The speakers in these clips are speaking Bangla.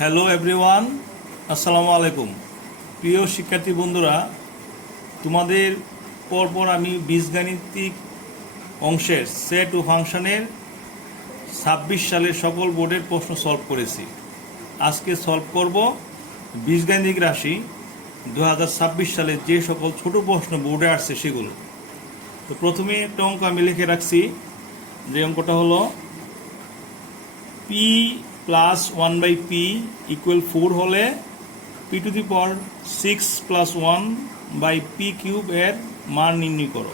হ্যালো এভরিওয়ান, আসসালামু আলাইকুম। প্রিয় শিক্ষার্থী বন্ধুরা, তোমাদের পরপর আমি বীজগাণিতিক অংশের সেট ও ফাংশনের 26 সালের সকল বোর্ডের প্রশ্ন সলভ করেছি। আজকে সলভ করব বীজগাণিতিক রাশি 2026 সালে যে সকল ছোট প্রশ্ন বোর্ডে আসছে সেগুলো। তো প্রথমে একটা অঙ্ক আমি লিখে রাখছি, যে অঙ্কটা হলো পি প্লাস 1/p ইকুয়াল 4 হলে p⁶ +1/p³ এর মান নির্ণয় করো।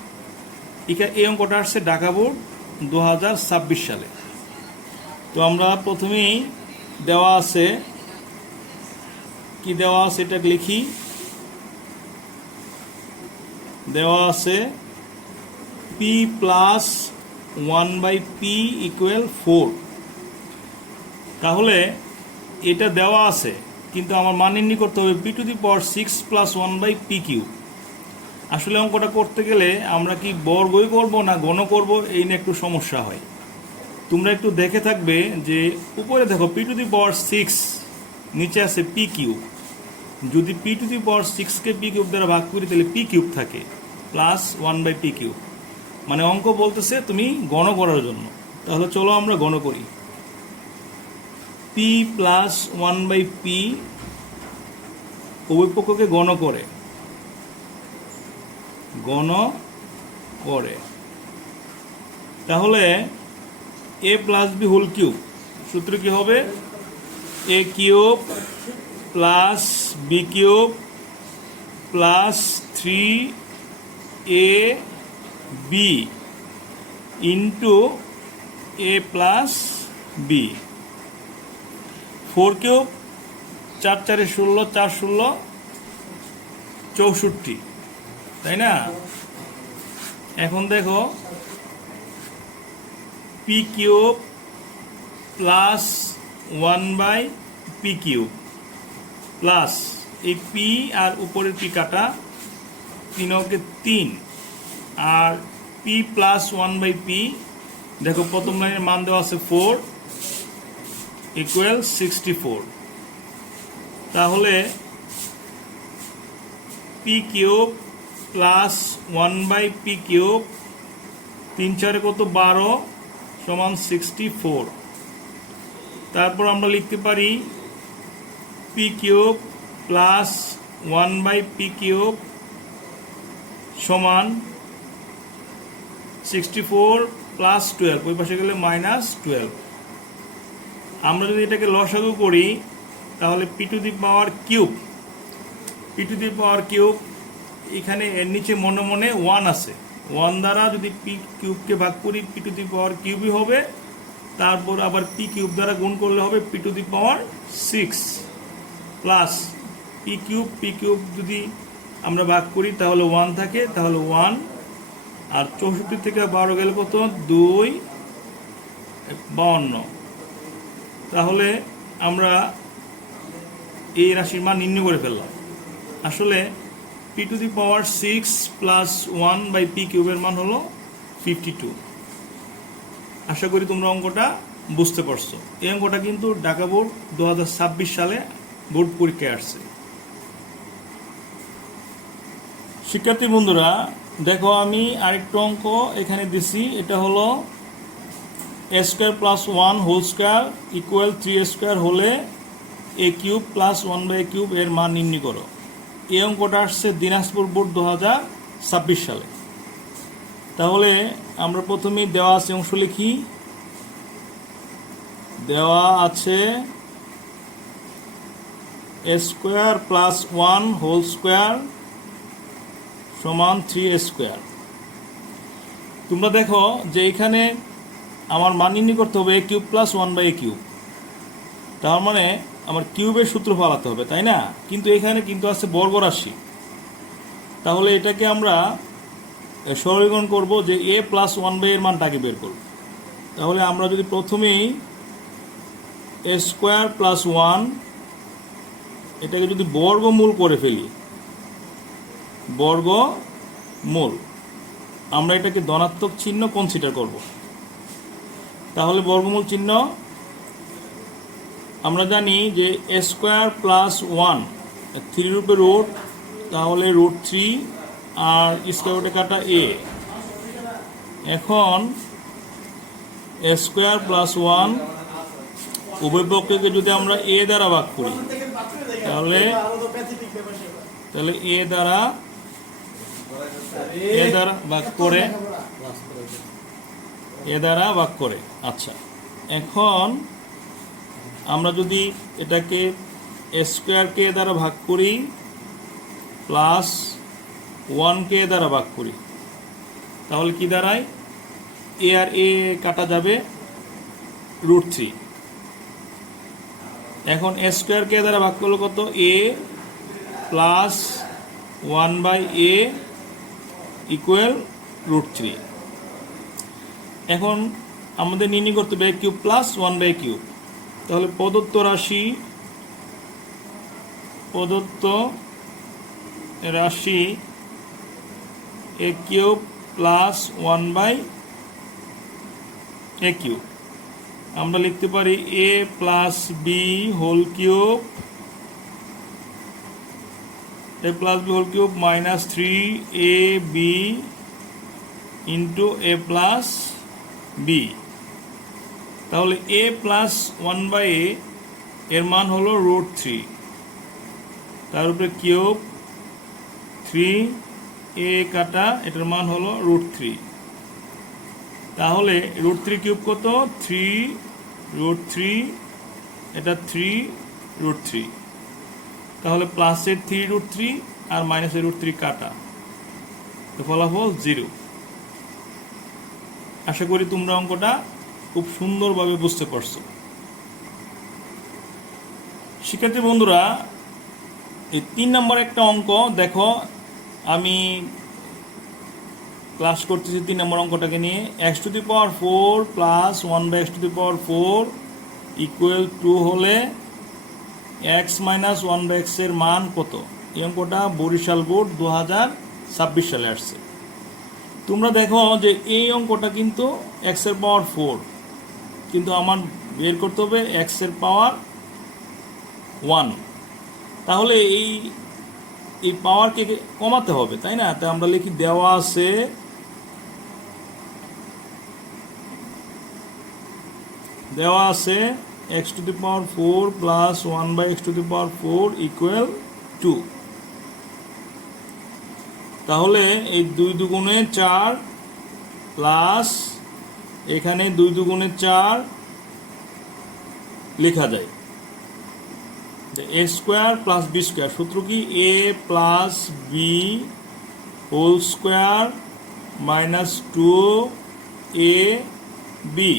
এই অঙ্কটা আসছে ঢাকা বোর্ড 2026 সালে। তো আমরা প্রথমেই দেওয়া আছে, এটা লিখি। দেওয়া আছে p প্লাস 1/p ইকুয়াল 4। তাহলে এটা দেওয়া আছে, কিন্তু আমার মান নির্ণয় করতে হবে p⁶ +1/p³। আসলে অঙ্কটা করতে গেলে আমরা কি বর্গই করব না গণ করব, এই নিয়ে একটু সমস্যা হয়। তোমরা একটু দেখে থাকবে যে উপরে দেখো p⁶, নিচে আছে p³। যদি p⁶কে p³ দ্বারা ভাগ করি তাহলে p³ থাকে প্লাস 1/p³। মানে অঙ্ক বলতেছে তুমি গণ করার জন্য। তাহলে চলো আমরা গণ করি। p প্লাস 1/p উভয় পক্ষকে গণ করে। তাহলে a plus b whole cube, সূত্র কি হবে? a³ plus b³ plus 3ab into a plus b। 4³ 4 × 4 = 16, 4 × 16 = 64, তাই না? এখন দেখো p³ প্লাস 1/p³ প্লাস এই p আর উপরের p কাটা, 3 আর p প্লাস 1/p। দেখো প্রথম লাইনের মান দেওয়া আছে 4 ইকুয়াল 64। তাহলে p³ প্লাস 1/p³ 3 × 4 কত? 12 সমান 64। তারপর আমরা লিখতে পারি p³ প্লাস 1/p³ সমান 64 প্লাস 12, ওই পাশে গেলে -12। আমরা যদি এটাকে লসাগু করি তাহলে p⁵, এখানে এর নিচে মনে মনে 1 আছে। 1 দ্বারা যদি p³ ভাগ করি p⁵ হবে। তারপর আবার p³ দ্বারা গুণ করলে হবে p⁶ প্লাস p³ যদি আমরা ভাগ করি তাহলে 1 থাকে, তাহলে 1। আর 64 থেকে 12 গেলে কত? 2, 52। তাহলে আমরা এই রাশির মান নির্ণয় করে ফেললাম। আসলে p⁶ + 1/p³ এর মান হলো 52। আশা করি তোমরা অঙ্কটা বুঝতে পারছো। এই অঙ্কটা কিন্তু ঢাকা বোর্ড 2026 সালে বোর্ড পরীক্ষায় আসছে। শিক্ষার্থী বন্ধুরা দেখো, আমি আরেকটা অঙ্ক এখানে দিছি। এটা হলো a² + 1 whole square equal 3a² হলে a³ প্লাস 1/3 এর মান নির্ণয় করো। এই অঙ্কটা আসছে দিনাজপুর বোর্ড 2026 সালে। তাহলে আমরা প্রথমেই দেওয়া আছে অংশ লিখি। দেওয়া আছে a² + 1 হোল স্কয়ার সমান 3a²। তোমরা দেখো যে এখানে আমার মান নির্ণয় করতে হবে a³ + 1/3। তার মানে আমার কিউবের সূত্র ফলাতে হবে, তাই না? কিন্তু এখানে কিন্তু আছে বর্গ রাশি। তাহলে এটাকে আমরা সরলীকরণ করব, যে a প্লাস 1/, এর মানটাকে বের করব। তাহলে আমরা যদি প্রথমেই a² + 1 এটাকে যদি বর্গমূল করে ফেলি, বর্গমূল, আমরা এটাকে ধনাত্মক চিহ্ন কনসিডার করব। তাহলে বর্গমূল চিহ্ন আমরা জানি যে এ স্কোয়ার প্লাস ওয়ান, থ্রি রুপে রুট, তাহলে রুট থ্রি আর স্কোয়ার রুটে কাটা এ। এখন এ স্কোয়ার প্লাস ওয়ান উভয় পক্ষকে যদি আমরা এ দ্বারা ভাগ করি, তাহলে এ দ্বারা ভাগ করে। আচ্ছা, এখন আমরা যদি এটাকে এ স্কোয়ারকে দ্বারা ভাগ করি প্লাস ওয়ানকে দ্বারা ভাগ করি, তাহলে কি দাঁড়ায়? এ আর এ কাটা যাবে, রুট থ্রি। এখন এ স্কোয়ারকে দ্বারা ভাগ করলে কত? A plus one by a equal root three. এখন আমাদের নির্ণয় করতে হবে cube plus one by cube. তাহলে প্রদত্ত রাশি a cube plus one by a cube আমরা লিখতে পারি a plus b whole cube, minus three a b into a plus b. তাহলে এ প্লাস ওয়ান বাই এর মান হলো রুট থ্রি, তার উপরে কিউব থ্রি এ কাটা, এটার মান হলো রুট থ্রি। তাহলে রুট থ্রি কিউব কত? থ্রি রুট থ্রি, এটা থ্রি রুট থ্রি। তাহলে প্লাসের থ্রি রুট থ্রি আর মাইনাসের রুট থ্রি কাটা, তো ফলাফল 0। আশা করি তোমরা অঙ্কটা খুব সুন্দরভাবে বুঝতে পারছো। শিক্ষার্থী বন্ধুরা, এই 3 নম্বর একটা অঙ্ক দেখো, আমি ক্লাস করতেছি 3 নম্বর অঙ্কটাকে নিয়ে। x to the power 4 plus 1 by x to the power 4 equal 2 হলে x মাইনাস 1 বাই x এর মান কত? এই অঙ্কটা বরিশাল বোর্ড 2026 সালে আসছে। তোমরা দেখো যে এই অঙ্কটা কিন্তু x এর পাওয়ার 4, কিন্তু আমার বের করতে হবে x এর পাওয়ার 1। তাহলে এই পাওয়ারকে কমাতে হবে, তাই না? তাই আমরা লিখি দেওয়া আছে x to the power 4 plus 1 by x to the power 4 equal 2। তাহলে এই 2 দুগুণে 4 প্লাস এখানে 2 দুগুণে 4 লেখা যায় a square plus b square. সূত্র কি? A plus b whole square minus 2 a b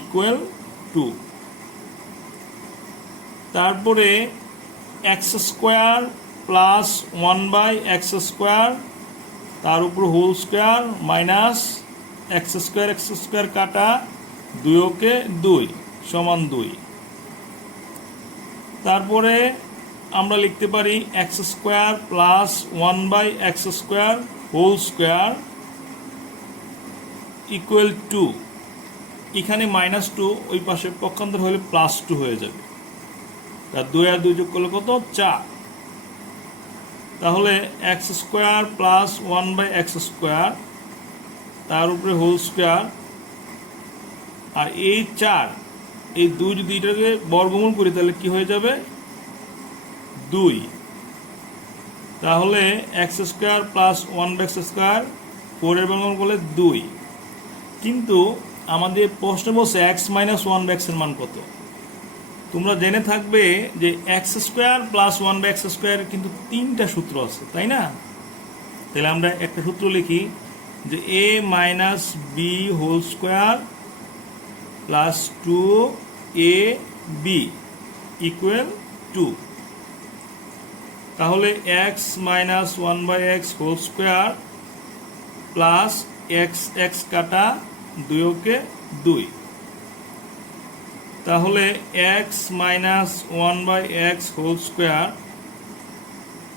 equal 2। তারপরে x square plus 1 by x square, তার উপর whole square minus x square কাটা, 2 2 সমান 2। তারপরে আমরা লিখতে পারি x square plus 1 by x square whole square equal 2। এখানে মাইনাস 2, ওই পাশে পক্ষান্তর হলে প্লাস 2 হয়ে যাবে। তার 2 আর 2 যোগ করলে কত? 4। তাহলে x square plus 1 by x square, তার উপরে হোল স্কোয়ার, আর এই 4, এই 2 যদি এটাকে বর্গমূল করি তাহলে কি হয়ে যাবে? 2। তাহলে x square plus 1 by x square, 4 এর বর্গমূল করলে 2। কিন্তু আমাদের প্রশ্ন বলছে এক্স মাইনাস 1 বাই এক্স এর মান কত? তোমরা জেনে থাকবে যে x square plus 1 by x square কিন্তু 3টা সূত্র আছে, তাই না? তাহলে আমরা একটা সূত্র লিখি যে a minus b whole square plus 2 a b equal 2। তাহলে x minus 1 by x whole square plus x কাটা, 2 2। তাহলে x minus 1 by x whole square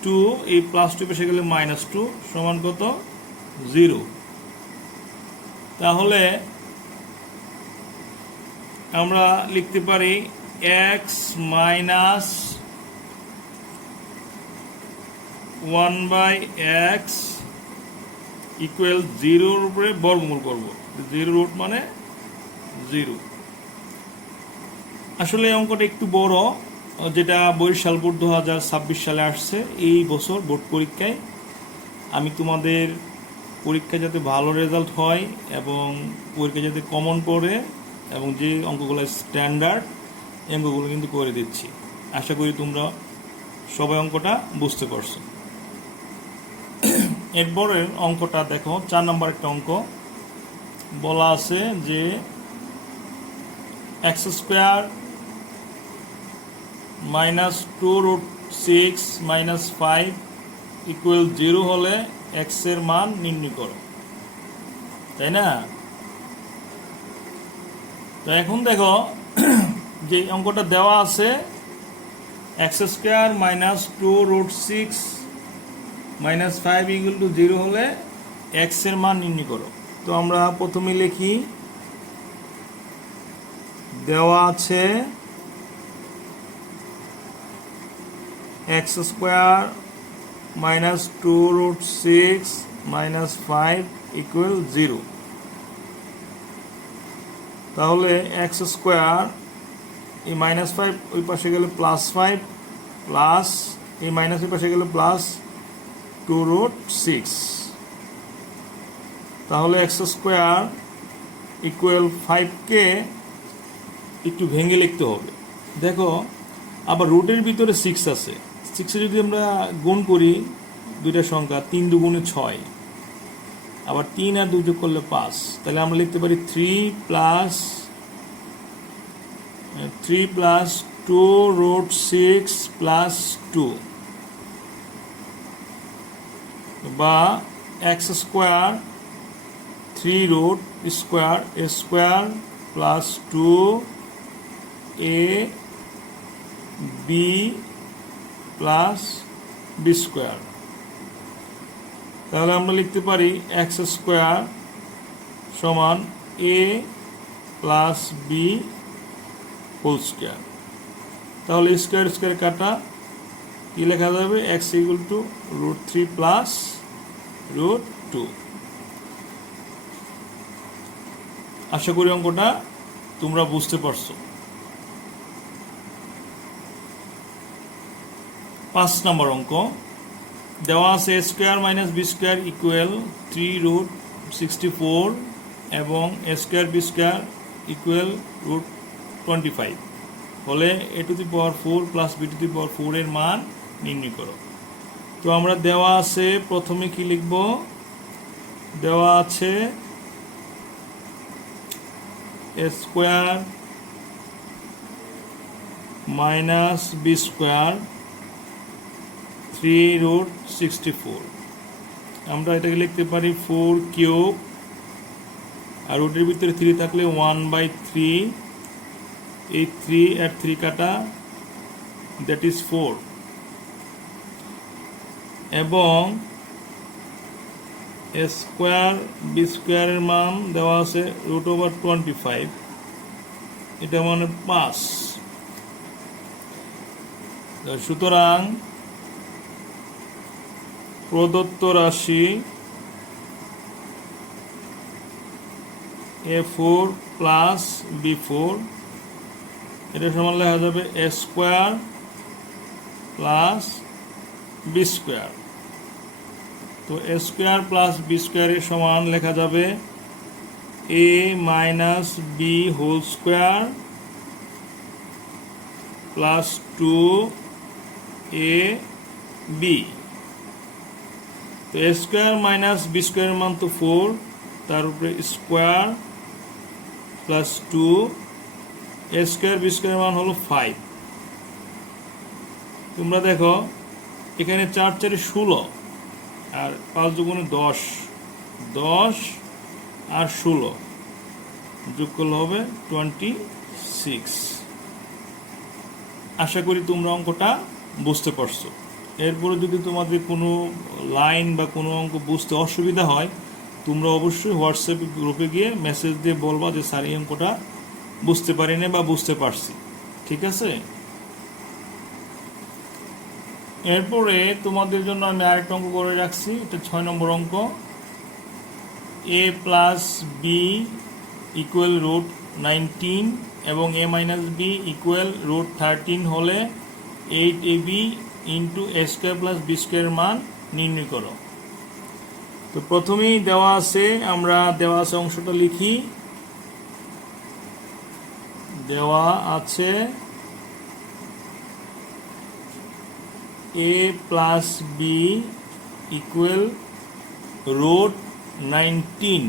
2, এই প্লাস 2 পেশে গেলে মাইনাস 2 সমান কত? 0। তাহলে আমরা লিখতে পারি এক্স মাইনাস 1/x ইকুয়াল 0-র উপরে বর্গমূল করব। 0 রুট মানে 0। আসলে এই অঙ্কটা একটু বড়, যেটা বরিশাল বোর্ড 2026 সালে আসছে এই বছর বোর্ড পরীক্ষায়। আমি তোমাদের পরীক্ষা যাতে ভালো রেজাল্ট হয় এবং পরীক্ষা যাতে কমন পড়ে এবং যে অঙ্কগুলো স্ট্যান্ডার্ড অঙ্কগুলো কিন্তু করে দিচ্ছি। আশা করি তোমরা সবাই অঙ্কটা বুঝতে পারছো। এরপরের অঙ্কটা দেখো, 4 নম্বর একটা অঙ্ক বলা আছে যে x square minus 2√6 minus 5 equal 0 হলে x এর মান নির্ণয় করো, তাই না? তো এখন দেখো যে অঙ্কটা দেওয়া আছে x square minus 2√6 minus 5 equal to 0 হলে x এর মান নির্ণয় করো। তো আমরা প্রথমে লিখি, দেওয়া আছে x square minus 2√6 minus 5 equal 0। তাহলে x স্কোয়ার এই মাইনাস 5 ওই পাশে গেলে প্লাস 5 প্লাস এই মাইনাস ওই পাশে গেলে প্লাস 2√6, তাহলে x স্কোয়ার ইকুয়াল 5কে একটু ভেঙে লিখতে হবে। দেখো আবার রুটের ভিতরে 6 আছে, 6 যদি আমরা গুণ করি দুইটা সংখ্যা, 3 দুগুণে 6, আবার 3 আর 2 যোগ করলে 5, তাহলে আমরা লিখতে পারি 3 প্লাস 2√6 প্লাস 2, বা x square 3 root square a square plus 2ab plus b square. তাহলে আমরা লিখতে পারি x স্কোয়ার সমান a plus b whole square. তাহলে স্কোয়ার স্কোয়ার কাটা কি লেখা যাবে, x ইকুয়াল টু √3 প্লাস √2। আশা করি অঙ্কটা তোমরা বুঝতে পারছো। 5 নম্বর অঙ্ক দেওয়া আছে a square minus b square equal 3√64 এবং a square b square equal √25 হলে a⁴ প্লাস b⁴ এর মান নির্ণয় করো। তো আমরা দেওয়া আছে প্রথমে কি লিখব, দেওয়া আছে a square minus b square 3√64, আমরা এটাকে লিখতে পারি 4³ আর রুটের ভিতরে 3 থাকলে 1/3, এই 3 আর 3 কাটা, দ্যাট ইজ 4, এবং a স্কোয়ার b স্কোয়ারের মান দেওয়া আছে √25, এটা মানে 5। সুতরাং প্রদত্ত রাশি a4 প্লাস b4 এটা সমান লেখা যাবে a square plus b square. তো a স্কোয়ার প্লাস b স্কোয়ারের সমান লেখা যাবে a minus b whole square plus 2ab। তো a স্কোয়ার মাইনাস b স্কোয়ারের মান তো 4, তার উপরে square plus 2, a square b স্কোয়ারের মান হলো 5। তোমরা দেখো এখানে 4 4 16 আর 5 দুগুণে 10, 10 আর 16 যোগ করলে হবে 26। আশা করি তোমরা অঙ্কটা বুঝতে পারছো। এরপরে যদি তোমাদের কোনো লাইন বা কোনো অঙ্ক বুঝতে অসুবিধা হয়, তোমরা অবশ্যই হোয়াটসঅ্যাপ গ্রুপে গিয়ে মেসেজ দিয়ে বলবা যে স্যার এই অঙ্কটা বুঝতে পারি না বা বুঝতে পারছি। ঠিক আছে। এরপরে তোমাদের জন্য আমি আরেকটা অঙ্ক করে রাখছি, এটা 6 নম্বর অঙ্ক। a plus b equal root 19 এবং a minus b equal root 13 হলে 8ab into a square plus b স্কোয়ারের মান নির্ণয় করো। তো প্রথমেই দেওয়া আছে, আমরা দেওয়া আছে অংশটা লিখি। দেওয়া আছে a plus b equal root 19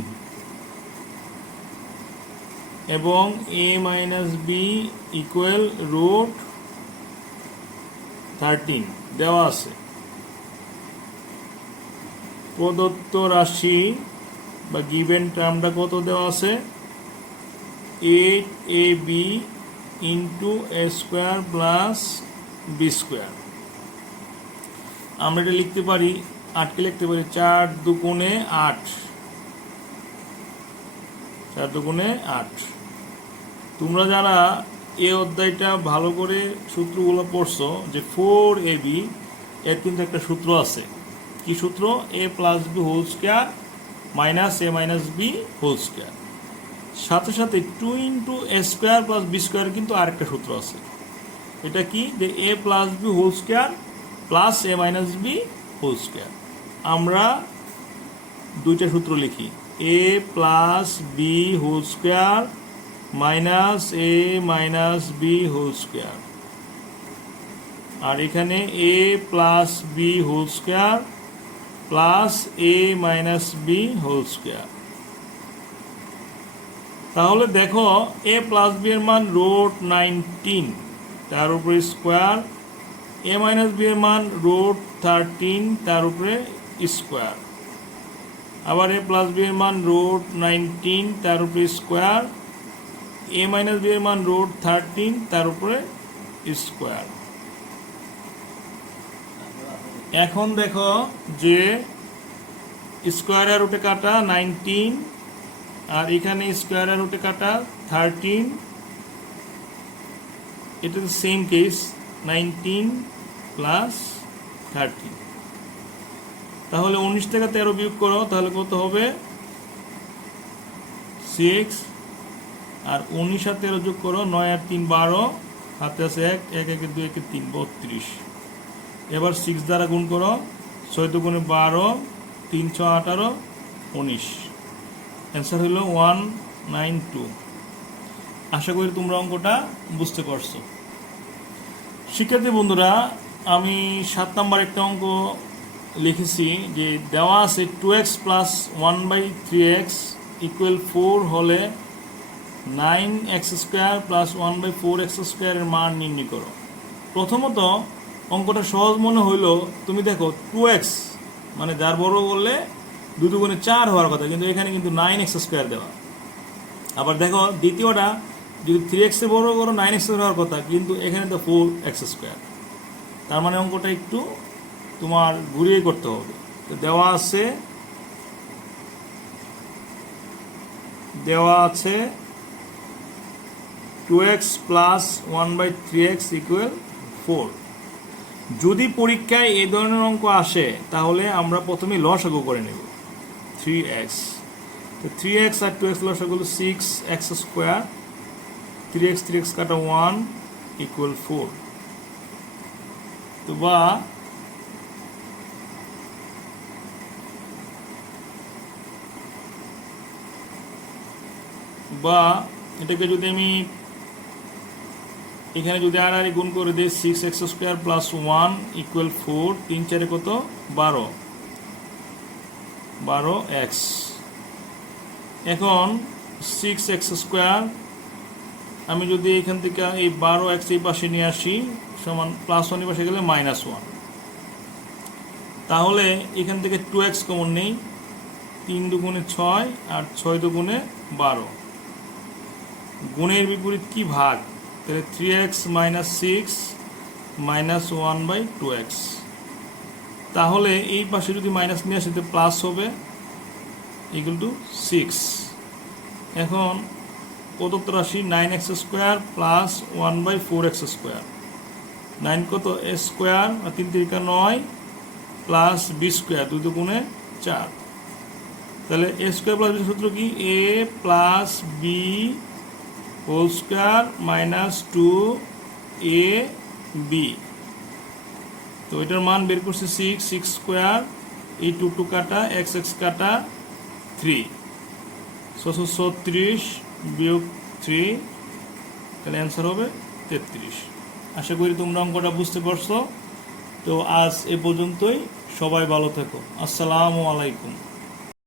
এবং a minus b equal root 13 দেওয়া আছে। প্রদত্ত রাশি বা গিভেন টার্মটা কত দেওয়া আছে? 8ab into a square plus b square. আমরা এটা লিখতে পারি, 8কে লিখতে পারি 4 দুগুণে 8, 4 দুগুণে 8। তোমরা যারা এই অধ্যায়টা ভালো করে সূত্রগুলো পড়ছো, যে 4ab এর কিন্তু একটা সূত্র আছে। কি সূত্র? a plus b whole square minus a minus b whole square. সাথে সাথে 2 into a square plus b square কিন্তু আরেকটা সূত্র আছে। এটা কি? যে a plus b whole square plus a minus b whole square. আমরা দুইটা সূত্র লিখি, a plus b whole square minus a minus b whole square, আর এখানে a plus b whole square plus a minus b whole square. তাহলে দেখো a প্লাস বি এর মান রুট 19, তার উপরে স্কোয়ার, a মাইনাস বি এর মান রুট 13, তার উপরে স্কোয়ার। আবার a প্লাস বি এর মান রুট 19, তার উপরে স্কোয়ার, a মাইনাস বি এর মান রুট 13, তার উপরে স্কোয়ার। এখন দেখো যে স্কোয়ারের রুটে কাটা 19, আর এখানে স্কোয়ারের রুটে কাটা 13। এটা তো সেম কেস, 19 প্লাস 13। তাহলে 19 থেকে 13 বিয়োগ করো, তাহলে কত হবে? 6। আর 19 আর 13 যোগ করো, 9 আর 3 12, হাতে আছে 1, 1 1 2 1 3 32। এবার 6 দ্বারা গুণ করো, 6 দুগুণে 12, 3 6 18 19। অ্যান্সার হলো 192। আশা করি তোমরা অঙ্কটা বুঝতে পারছো। শিক্ষার্থী বন্ধুরা, আমি 7 নম্বর একটা অঙ্ক লিখেছি, যে দেওয়া আছে 2x প্লাস 1/3x ইকুয়াল 4 হলে 9x স্কোয়ার প্লাস 1/4x স্কোয়ারের মান নির্ণয় করো। প্রথমত অঙ্কটা সহজ মনে হইলো, তুমি দেখো 2x মানে যার বড় বললে 2 দুগুণে 4 হওয়ার কথা, কিন্তু এখানে কিন্তু 9x স্কোয়ার দেওয়া। আবার দেখো দ্বিতীয়টা, যদি 3x এ বড় করো 9x হওয়ার কথা, কিন্তু এখানে তো 4x স্কোয়ার। তার মানে অঙ্কটা একটু তোমার ঘুরিয়ে করতে হবে। তো দেওয়া আছে 2x প্লাস 1/3x ইকুয়াল 4। যদি পরীক্ষায় এই ধরনের অঙ্ক আসে, তাহলে আমরা প্রথমে লসাগু করে নেব 3x। তো 3x আর 2x লসাগু হলো 6x স্কোয়ার, 3x 3x কাটা 1 ইকুয়াল 4। তো বা এটাকে যদি আমি এখানে যদি আর গুণ করে দিই, 6x স্কোয়ার প্লাস 1 ইকুয়াল 4, 3 4 কত? 12x। এখন 6x স্কোয়ার আমি যদি এখান থেকে এই 12x এই পাশে নিয়ে আসি, সমান প্লাস 1 এই পাশে গেলে -1, তাহলে এখান থেকে 2x কমন নেই, 3 দুগুণে 6 আর 6 দুগুণে 12। গুণের বিপরীত কি? ভাগ। তাহলে 3x মাইনাস 6 মাইনাস 1/2x। তাহলে এই পাশে যদি মাইনাস নিয়ে আসে, প্লাস হবে ইকুয়াল টু 6। এখন প্রদত্ত রাশি 9x² প্লাস 1/4x²। 9 কত a² আর 3 3 9 প্লাস b² 2 2 4। তাহলে a² প্লাস b সূত্র কি? a plus b whole square minus 2ab। তো এটার মান বের করছে 6, 6² এই 2 2 কাটা x x কাটা 3, 36 বিয়োগ 3, তাহলে অ্যান্সার হবে 33। আশা করি তোমরা অঙ্কটা বুঝতে পারছো। তো আজ এ পর্যন্তই, সবাই ভালো থেকো। আসসালামু আলাইকুম।